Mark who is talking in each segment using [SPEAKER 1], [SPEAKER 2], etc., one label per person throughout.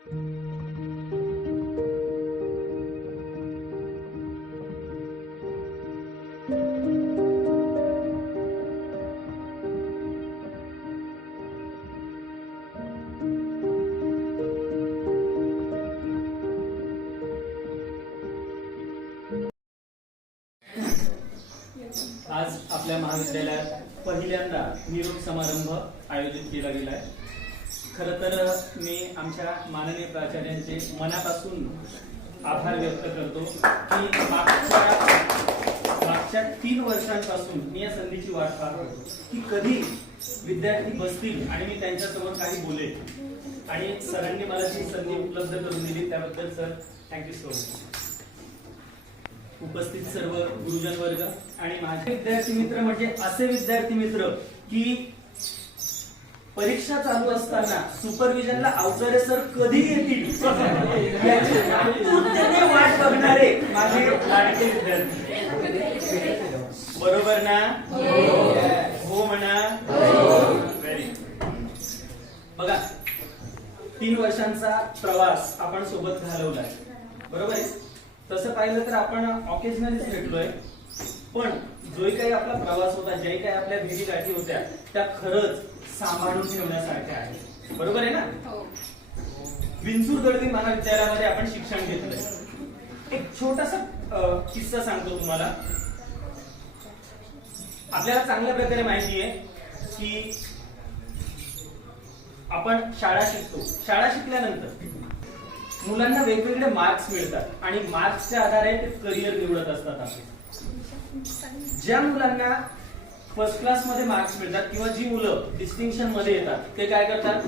[SPEAKER 1] आज आपल्या महाविद्यालयात पहिल्यांदा निरोप समारंभ आयोजित केला गेला आहे. खरं तर मी आमच्या माननीय प्राचार्यांचे मनापासून आभार व्यक्त करतो की मागच्या मागच्या तीन वर्षांपासून मी या संधीची वाट पाहतो की कधी विद्यार्थी बसतील आणि मी त्यांच्यासमोर काही बोलेल. आणि सरांनी मला ती संधी उपलब्ध करून दिली. त्याबद्दल सर थँक्यू सो मच उपस्थित सर्व गुरुजन वर्ग आणि माझे विद्यार्थी मित्र म्हणजे असे विद्यार्थी मित्र की परीक्षा चालू असताना सुपरविजनला अवचारे सर कधी येतील? याची आतुरतेने वाट बघणारे माझे लाडके विद्यार्थी. बरोबर ना? हो म्हणा. बघा तीन वर्षांचा प्रवास आपण सोबत घालवलाय. बरोबर आहे? तसं पाहिलं तर आपण ऑकेजनलीच भेटलोय. पण जोही काही आपला प्रवास होता जे काही आपल्या भेटी गाठी होत्या त्या खरंच सांभाळून ठेवण्यासारख्या आहेत. बरोबर आहे ना? विंचूर गडवी महाविद्यालयामध्ये आपण शिक्षण घेतलंय. एक छोटासा किस्सा सांगतो तुम्हाला. आपल्याला चांगल्या प्रकारे माहिती आहे की आपण शाळा शिकतो. शाळा शिकल्यानंतर मुलांना वेगवेगळे मार्क्स मिळतात आणि मार्क्सच्या आधारे ते करिअर निवडत असतात आपले. ज्या मुलांना फर्स्ट क्लासमध्ये मार्क्स मिळतात किंवा जी मुलं डिस्टिंक्शनमध्ये येतात ते काय करतात?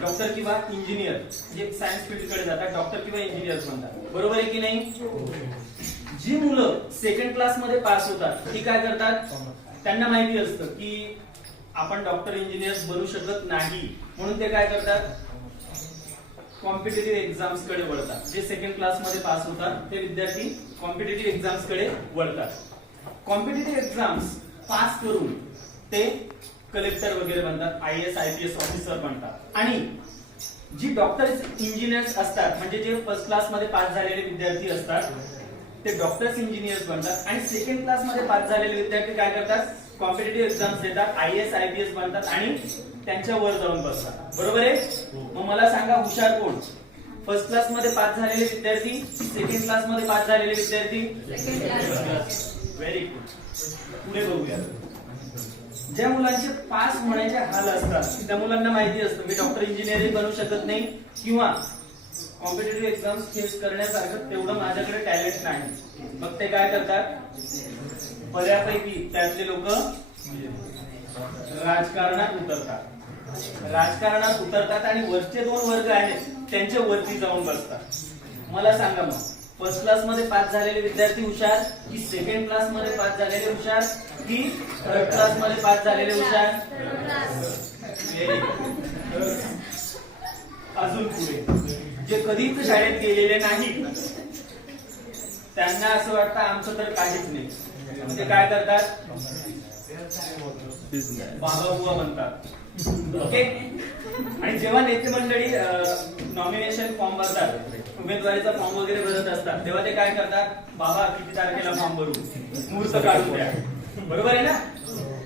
[SPEAKER 1] डॉक्टर किंवा इंजिनियर जे सायन्स फील्डकडे जातात डॉक्टर किंवा इंजिनियर बनतात. बरोबर आहे की नाही? जी मुलं सेकंड क्लासमध्ये पास होतात ती काय करतात? त्यांना माहिती असतं की आपण डॉक्टर इंजिनियर बनू शकत नाही. म्हणून ते काय करतात? कॉम्पिटेटिव्ह एक्झाम्सकडे वळतात. जे सेकंड क्लासमध्ये पास होतात ते विद्यार्थी कॉम्पिटेटिव्ह एक्झाम्सकडे वळतात. कॉम्पिटेटिव्ह एक्झाम्स पास करून ते कलेक्टर वगैरे बनतात I S I P S officer बनतात. आणि जी डॉक्टर इंजिनियर्स असतात म्हणजे जे फर्स्ट क्लासमध्ये पास झालेले विद्यार्थी असतात ते डॉक्टर्स इंजिनियर्स बनतात. आणि सेकंड क्लासमध्ये पास झालेले विद्यार्थी काय करतात? कॉम्पिटेटिव्ह एक्झाम्स देतात I S I P S बनतात आणि त्यांच्या वर जाऊन बसतात. बरोबर आहे? मग मला सांगा हुशार कोण? फर्स्ट क्लासमध्ये पास झालेले विद्यार्थी सेकंड क्लासमध्ये पास झालेले विद्यार्थी? व्हेरी गुड पुढे बघूया. ज्या मुलांचे पास होण्याचे हाल असतात त्या मुलांना माहिती असतं मी डॉक्टर इंजिनिअरिंग बनू शकत नाही किंवा कॉम्पिटेटिव्ह एक्झाम्स फेस करण्यासारखं तेवढं माझ्याकडे टॅलेंट नाही. मग ते काय करतात? बऱ्यापैकी त्यातले लोक राजकारणात उतरतात. राजकारणात उतरतात आणि वरचे दोन वर्ग आहेत त्यांच्या वरती जाऊन बसतात. मला सांगा मग फर्स्ट क्लासमध्ये पास झालेले विद्यार्थी हुशार की सेकंड क्लासमध्ये पास झालेले हुशार की थर्ड क्लासमध्ये पास झालेले हुशार. अजून पुढे. जे कधीच शाळेत गेलेले नाही त्यांना असं वाटतं आमचं तर काहीच नाही. म्हणजे काय करतात? बाबा बुवा म्हणतात. ओके? आणि जेव्हा नेते मंडळी नॉमिनेशन फॉर्म भरतात उमेदवारीचा फॉर्म वगैरे भरत असतात तेव्हा ते काय करतात? बाबा किती तारखेला फॉर्म भरू? मुहूर्त काढून द्या. बरोबर आहे ना?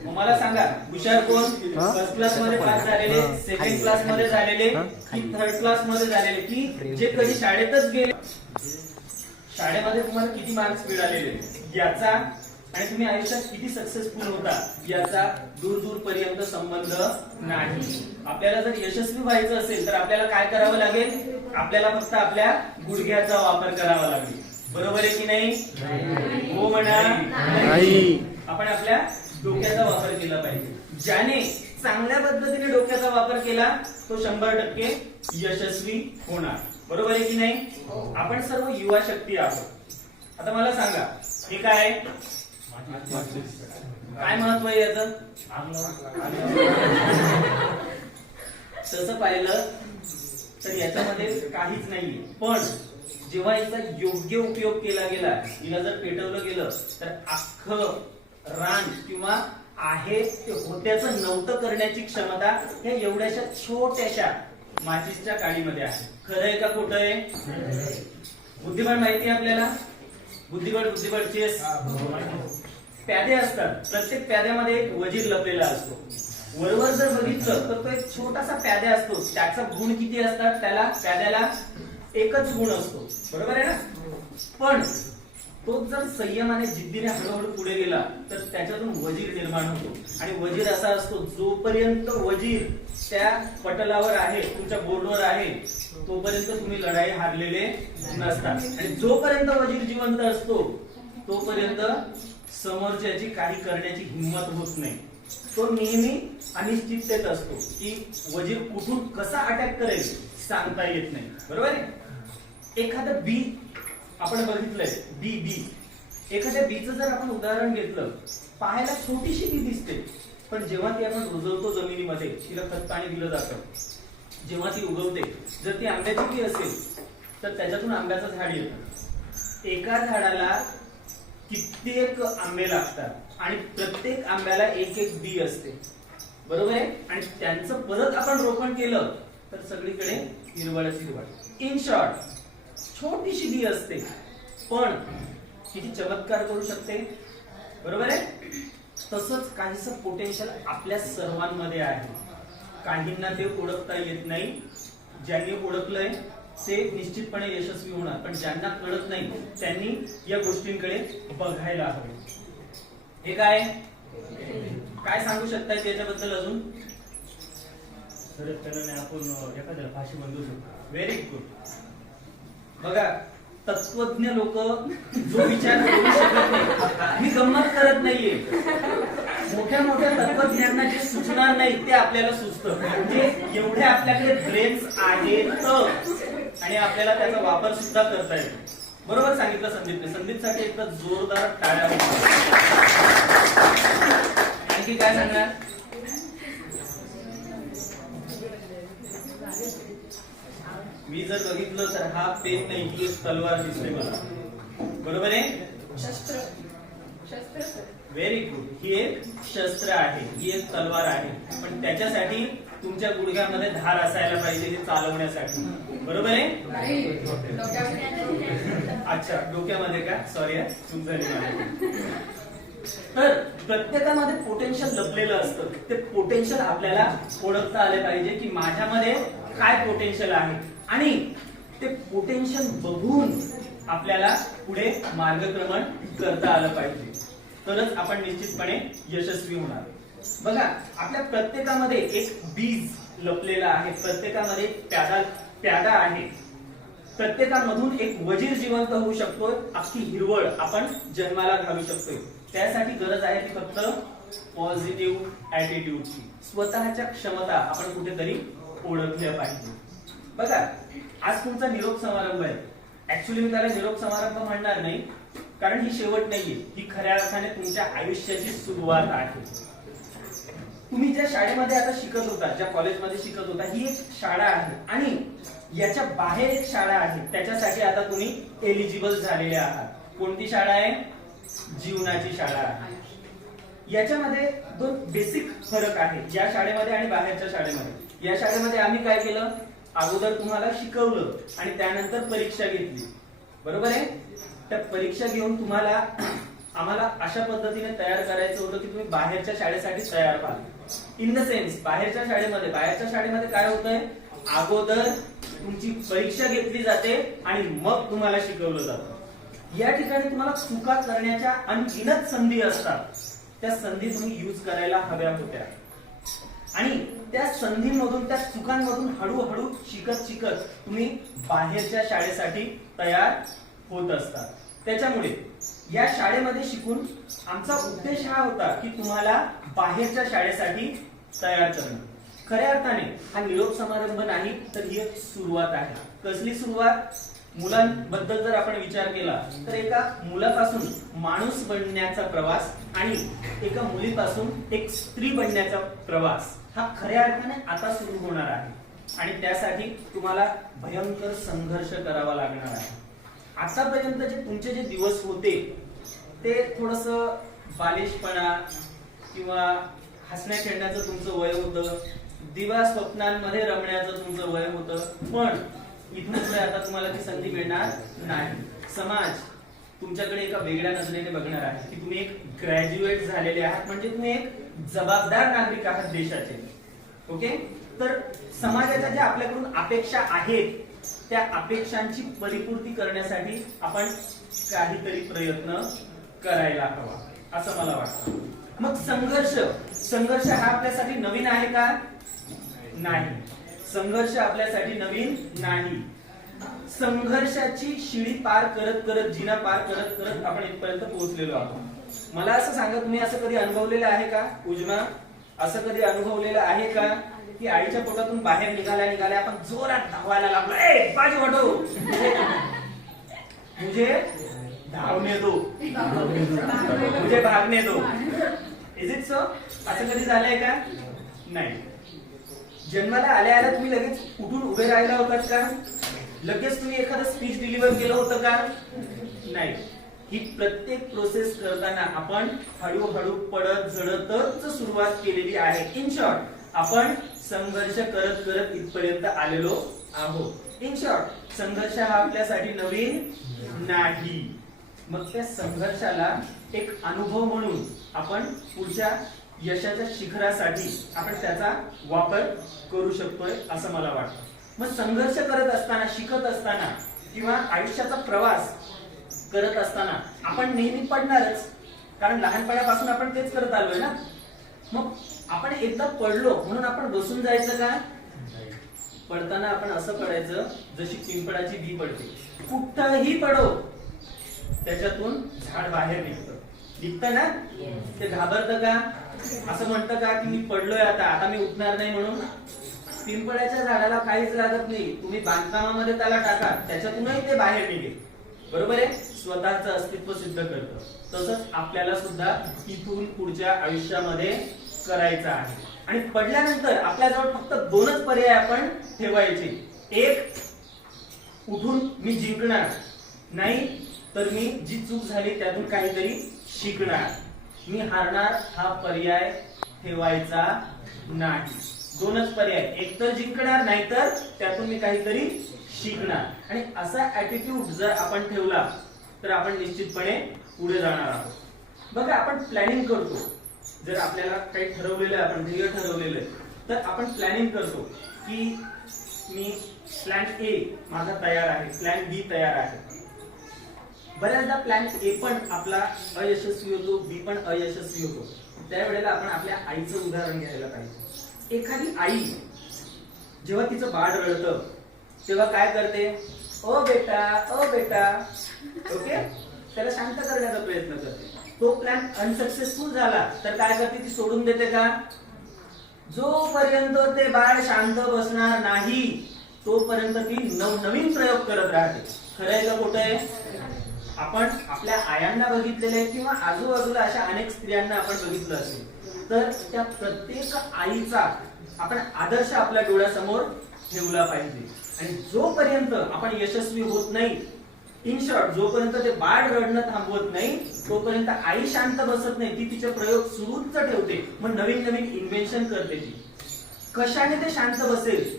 [SPEAKER 1] मग मला सांगा हुशार कोण? फर्स्ट क्लासमध्ये पास झालेले सेकंड क्लासमध्ये झालेले की थर्ड क्लासमध्ये झालेले की जे कधी शाळेतच गेले? शाळेमध्ये तुम्हाला किती मार्क्स मिळालेले? याचा आणि तुम्ही आयुष्यात किती सक्सेसफुल होता याचा दूर दूर पर्यंत संबंध नाही. आपल्याला जर यशस्वी व्हायचं असेल तर आपल्याला काय करावं लागेल? आपल्याला फक्त आपल्या गुडघ्याचा वापर करावा लागेल. बरोबर आहे की नाही? हो म्हणा.
[SPEAKER 2] नाही.
[SPEAKER 1] आपण आपल्या डोक्याचा वापर केला पाहिजे. ज्याने चांगल्या पद्धतीने डोक्याचा वापर केला तो शंभर टक्के यशस्वी होणार. बरोबर आहे की नाही? आपण सर्व युवा शक्ती आहोत. आता मला सांगा हे काय? आहे? काय महत्त्व आहे याचं? तसं पाहिलं तर याच्यामध्ये काहीच नाहीये. पण जेव्हा याचा योग्य उपयोग केला गेला हिला जर पेटवलं गेलं तर अख्खं रान किंवा आहे ते होत्याचं नव्हतं करण्याची क्षमता ह्या एवढ्याशा छोट्याशा माचिसच्या काळीमध्ये आहे. खरं आहे का खोटं आहे? बुद्धिबळ माहिती आहे आपल्याला? बुद्धिबळ बुद्धिबळ चेस? प्यादे असतात. प्रत्येक प्याद्यामध्ये एक वजीर लपलेला असतो. वरवर जर बघितलं तर तो एक छोटासा प्याद्या असतो. त्याचा गुण किती असतात? त्याला प्याद्याला एकच गुण असतो. बरोबर आहे ना? पण तो जर संयमाने जिद्दीने हळूहळू पुढे गेला तर त्याच्यातून वजीर निर्माण होतो. आणि वजीर असा असतो जोपर्यंत वजीर त्या पटलावर आहे तुमच्या बोर्डवर आहे तोपर्यंत तुम्ही लढाई हारलेले नसतात. आणि जोपर्यंत वजीर जिवंत असतो तोपर्यंत समोरच्याची काही करण्याची हिंमत होत नाही तो नेहमी अनिश्चिततेत असतो की वजीर कुठून कसा अटॅक करेल सांगता येत नाही. बरोबर आहे? एखादं बी आपण बघितलंय बी बी एखाद्या बीचं जर आपण उदाहरण घेतलं पाहायला छोटीशी बी दिसते. पण जेव्हा ती आपण रुजवतो जमिनीमध्ये तिला खत पाणी दिलं जातं. जेव्हा ती उगवते जर ती आंब्याची बी असेल तर त्याच्यातून आंब्याचं झाड येतं. एका झाडाला कित्येक आंबे लागतात आणि प्रत्येक आंब्याला एक एक बी असते. बरोबर आहे? आणि त्यांचं परत आपण रोपण केलं तर सगळीकडे हिरवळच हिरवळ इन शॉर्ट छोटीशी बी असते पण किती चमत्कार करू शकते? बरोबर आहे? तसंच काहीच पोटेन्शियल आपल्या सर्वांमध्ये आहे. काहींना ते ओळखता येत नाही ज्यांनी ओळखलंय ते निश्चितपणे यशस्वी होणार. पण ज्यांना कळत नाही त्यांनी या गोष्टींकडे बघायला हवे. हे काय? काय सांगू शकताय त्याच्याबद्दल अजून?
[SPEAKER 2] आपण एखाद्याला फाशी बंधू शकतो.
[SPEAKER 1] व्हेरी गुड बघा तत्वज्ञ लोक जो विचार करू शकत नाही मी गंमत करत नाहीये. मोठ्या मोठ्या तत्वज्ञांना जे सुचणार नाही ते आपल्याला सुचतं. म्हणजे एवढे आपल्याकडे ब्रेन्स आहेत आणि आपल्याला त्याचा वापर सुद्धा करता येतो. बरोबर सांगितलं संदीपने. संदीपसाठी एकदा जोरदार टाळ्या. आणखी काय सांगणार? मी जर बघितलं तर हा पेन नाही एक तलवार दिसते मला. बरोबर आहे?
[SPEAKER 3] शस्त्र. शस्त्र. सर
[SPEAKER 1] व्हेरी गुड ही एक शस्त्र आहे. ही एक तलवार आहे. पण त्याच्यासाठी तुमच्या गुडघ्यामध्ये धार असायला पाहिजे हे चालवण्यासाठी. बरोबर आहे? अच्छा डोक्यामध्ये का? सॉरी माझी. तर प्रत्येकामध्ये पोटेन्शियल लपलेलं असतं. ते पोटेन्शियल आपल्याला ओळखता आले पाहिजे की माझ्यामध्ये काय पोटेन्शियल आहे. आणि ते पोटेन्शियल बघून आपल्याला पुढे मार्गक्रमण करता आलं पाहिजे. तरच आपण निश्चितपणे यशस्वी होणार. बघा आपल्या प्रत्येकामध्ये एक बीज लपलेलं आहे. प्रत्येकामध्ये प्यादा प्यादा आहे. प्रत्येकामधून एक वजीर जिवंत होऊ शकतोय अख्खी हिरवळ आपण जन्माला घालू शकतोय. त्यासाठी गरज आहे ती फक्त पॉझिटिव्ह ऍटिट्यूडची स्वतःच्या क्षमता आपण कुठेतरी ओळखल्या पाहिजे. बघा आज तुमचा निरोप समारंभ आहे. ऍक्च्युली मी त्याला निरोप समारंभ म्हणणार नाही कारण ही शेवट नाहीये. ही खऱ्या अर्थाने तुमच्या आयुष्याची सुरुवात आहे. तुम्ही ज्या शाळेमध्ये आता शिकत होता ज्या कॉलेजमध्ये शिकत होता ही एक शाळा आहे. आणि याच्या बाहेर एक शाळा आहे. त्याच्यासाठी आता तुम्ही एलिजिबल झालेले आहात. कोणती शाळा आहे? जीवनाची शाळा आहे. याच्यामध्ये दोन बेसिक फरक आहे. या शाळेमध्ये आणि बाहेरच्या शाळेमध्ये. या शाळेमध्ये आम्ही काय केलं? अगोदर तुम्हाला शिकवलं आणि त्यानंतर परीक्षा घेतली. बरोबर आहे? त्या परीक्षा घेऊन तुम्हाला आम्हाला अशा पद्धतीने तयार करायचं होतं की तुम्ही बाहेरच्या शाळेसाठी तयार व्हाल. इन द सेन्स बाहेरच्या शाळेमध्ये बाहेरच्या शाळेमध्ये काय होतंय? अगोदर तुमची परीक्षा घेतली जाते आणि मग तुम्हाला शिकवलं जातं. या ठिकाणी तुम्हाला चुका करण्याच्या अनगिनत संधी असतात. त्या संधी तुम्ही यूज करायला हव्या होत्या. आणि त्या संधींमधून त्या चुकांमधून हळूहळू शिकत शिकत तुम्ही बाहेरच्या शाळेसाठी तयार होत असतात. त्याच्यामुळे या शाळेमध्ये शिकून आमचा उद्देश हा होता की तुम्हाला बाहेरच्या शाळेसाठी तयार करणं. खऱ्या अर्थाने हा निरोप समारंभ नाही तर ही एक सुरुवात आहे. कसली सुरुवात? मुलांबद्दल जर आपण विचार केला तर एका मुलापासून माणूस बनण्याचा प्रवास आणि एका मुलीपासून एक स्त्री बनण्याचा प्रवास हा खऱ्या अर्थाने आता सुरू होणार आहे. आणि त्यासाठी तुम्हाला भयंकर संघर्ष करावा लागणार आहे. आतापर्यंत जे तुमचे जे दिवस होते ते थोडस बालिशपणा किंवा हसण्या खेळण्याचं तुमचं वय होतं दिवा स्वप्नांमध्ये रमण्याचं तुमचं वय होतं पण इथून पुढे आता तुम्हाला ती संधी मिळणार नाही. समाज तुमच्याकडे एका वेगळ्या नजरेने बघणार आहे की तुम्ही एक ग्रॅज्युएट झालेले आहात म्हणजे तुम्ही एक जबाबदार नागरिक आहात देशाचे. ओके? तर समाजाच्या ज्या आपल्याकडून अपेक्षा आहेत त्या अपेक्षांची परिपूर्ती करण्यासाठी आपण काहीतरी प्रयत्न करायला हवा असं मला वाटतं. मग संघर्ष संघर्ष हा आपल्यासाठी नवीन आहे का? नाही. संघर्ष आपल्यासाठी नवीन नाही. संघर्षाची शिडी पार करत करत जिना पार करत करत आपण इथपर्यंत पोहोचलेलो आहोत. मला असं सांगा तुम्ही असं कधी अनुभवलेलं आहे का? उजमा असं कधी अनुभवलेलं आहे का? ती आईच्या पोटातून बाहेर निघाल्या निघाल्या आपण जोरात धावायला लागलो. ए बाजी वाटो मुझे धावणे दो. मुझे भागणे दो. इज इट सो असं कधी झालंय का? नाही. जन्माला आल्या आल्या तुम्ही लगेच उठून उभे राहिला होतात का? लगेच तुम्ही एखादं स्पीच डिलिव्हर केलं होतं का? नाही. ही प्रत्येक प्रोसेस करताना आपण हळूहळू पडत झडतच सुरुवात केलेली आहे. इन शॉर्ट आपण संघर्ष करत करत इथपर्यंत आलेलो आहोत. इन शॉर्ट संघर्ष हा आपल्यासाठी नवीन नाही. मग त्या संघर्षाला एक अनुभव म्हणून आपण पुढच्या यशाच्या शिखरासाठी आपण त्याचा वापर करू शकतोय असं मला वाटतं. मग संघर्ष करत असताना शिकत असताना किंवा आयुष्याचा प्रवास करत असताना आपण नेहमी पडणारच. कारण लहानपणापासून आपण तेच करत आलोय ना. मग आपण एकदा पडलो म्हणून आपण बसून जायचं का? पडताना आपण असं पडायचं जशी पिंपळाची बी पडते. कुठंही पडो त्याच्यातून झाड बाहेर निघतं. निघत ना? ते घाबरतं का? असं म्हणतं का की मी पडलोय आता आता मी उठणार नाही म्हणून? पिंपळाच्या झाडाला काहीच लागत नाही. तुम्ही बांधकामामध्ये त्याला टाका त्याच्यातूनही ते बाहेर निघेल. बरोबर आहे? स्वतःचं अस्तित्व सिद्ध करतं. तसंच आपल्याला सुद्धा इथून पुढच्या आयुष्यामध्ये करायचा आहे. आणि पडल्यानंतर आपल्याजवळ फक्त दोनच पर्याय आपण ठेवायचे. एक उठून मी जिंकणार. नाही तर मी जी चूक झाली त्यातून काहीतरी शिकणार. मी हारणार हा पर्याय ठेवायचा नाही. दोनच पर्याय. एक तर जिंकणार नाही तर त्यातून मी काहीतरी शिकणार. आणि असा ऍटिट्यूड जर आपण ठेवला तर आपण निश्चितपणे पुढे जाणार आहोत. बघा आपण प्लॅनिंग करतो. जर आपल्याला काही ठरवलेलं आहे आपण ध्येय ठरवलेलं आहे तर आपण प्लॅनिंग करतो की मी प्लॅन ए माझा तयार आहे प्लॅन बी तयार आहे. बऱ्याचदा प्लॅन ए पण आपला अयशस्वी होतो बी पण अयशस्वी होतो. त्यावेळेला आपण आपल्या आईचं उदाहरण घ्यायला पाहिजे. एखादी आई जेव्हा तिचं बाळ रडतं तेव्हा काय करते? ओ बेटा ओ बेटा. ओके? त्याला शांत करण्याचा प्रयत्न करते. तो प्लॅन अनसक्सेसफुल झाला तर काय करते ती सोडून देते का? जोपर्यंत ते बाळ शांत बसणार नाही तोपर्यंत ती नवनवीन प्रयोग करत राहते. खरं आहे का खोटं आहे? आपण आपल्या आयांना बघितलेले आहे किंवा आजूबाजूला अशा अनेक स्त्रियांना आपण बघितलं असेल तर त्या प्रत्येक आईचा आपण आदर्श आपल्या डोळ्यासमोर ठेवला पाहिजे. आणि जोपर्यंत आपण यशस्वी होत नाही इन शॉर्ट जोपर्यंत ते बाळ रडणं थांबवत नाही तोपर्यंत आई शांत बसत नाही. ती तिचे प्रयोग सुरूच ठेवते. मग नवीन नवीन इन्व्हेन्शन करते ती. कशाने ते शांत बसेल?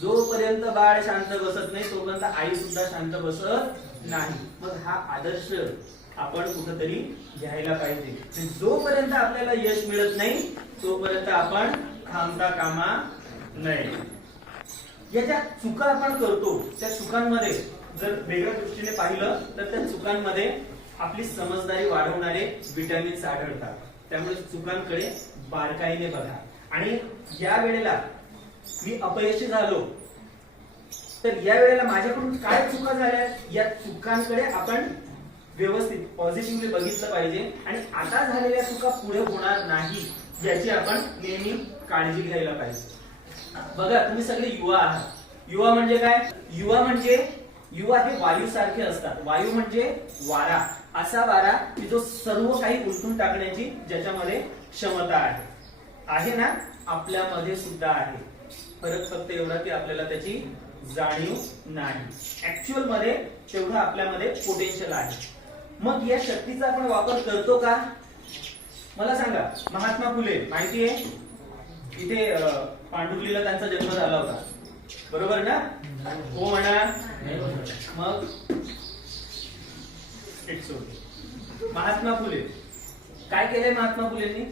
[SPEAKER 1] जोपर्यंत बाळ शांत बसत नाही तोपर्यंत आई सुद्धा शांत बसत नाही. मग हा आदर्श आपण कुठंतरी घ्यायला पाहिजे. जोपर्यंत आपल्याला यश मिळत नाही तोपर्यंत आपण थांबता कामा नये. या ज्या चुका आपण करतो. त्या चुकांमध्ये जर वेगळ्या दृष्टीने पाहिलं तर त्या चुकांमध्ये आपली समजदारी वाढवणारे विटॅमिन्स आढळतात. त्यामुळे चुकांकडे बारकाईने बघा. आणि या वेळेला मी अपयशी झालो तर या वेळेला माझ्याकडून काय चुका झाल्या? या चुकांकडे आपण व्यवस्थित पॉझिटिव्हली बघितलं पाहिजे. आणि आता झालेल्या चुका पुढे होणार नाही याची आपण नेहमी काळजी घ्यायला पाहिजे. बघा तुम्ही सगळे युवा आहात. युवा म्हणजे काय? युवा म्हणजे युवा हे वायू सारखे असतात. वायू म्हणजे वारा. असा वारा की जो सर्व काही उलटून टाकण्याची ज्याच्यामध्ये क्षमता आहे. आहे ना? आपल्यामध्ये सुद्धा आहे. फरक फक्त एवढा की आपल्याला त्याची जाणीव नाही. ऍक्च्युअलमध्ये तेवढं आपल्यामध्ये पोटेन्शियल आहे. मग या शक्तीचा आपण वापर करतो का? मला सांगा. महात्मा फुले माहिती आहे इथे अं, त्यांचा जन्म झाला होता. बरोबर ना? हो म्हणा. मग? It's okay Mahatma Phule. काय केलंय महात्मा फुलेंनी?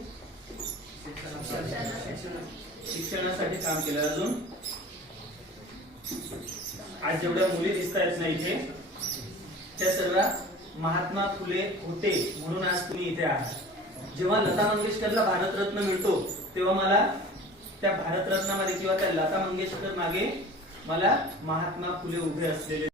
[SPEAKER 1] शिक्षणासाठी काम केलं अजून? आज जेवढ्या मुली दिसत आहेत ना इथे त्या सर्व महात्मा फुले होते म्हणून आज तुम्ही इथे आहात. जेव्हा लता मंगेशकरला भारतरत्न मिळतो तेव्हा मला त्या भारतरत्नामध्ये किंवा त्या लता मंगेशकर मागे मला महात्मा फुले उभे असलेले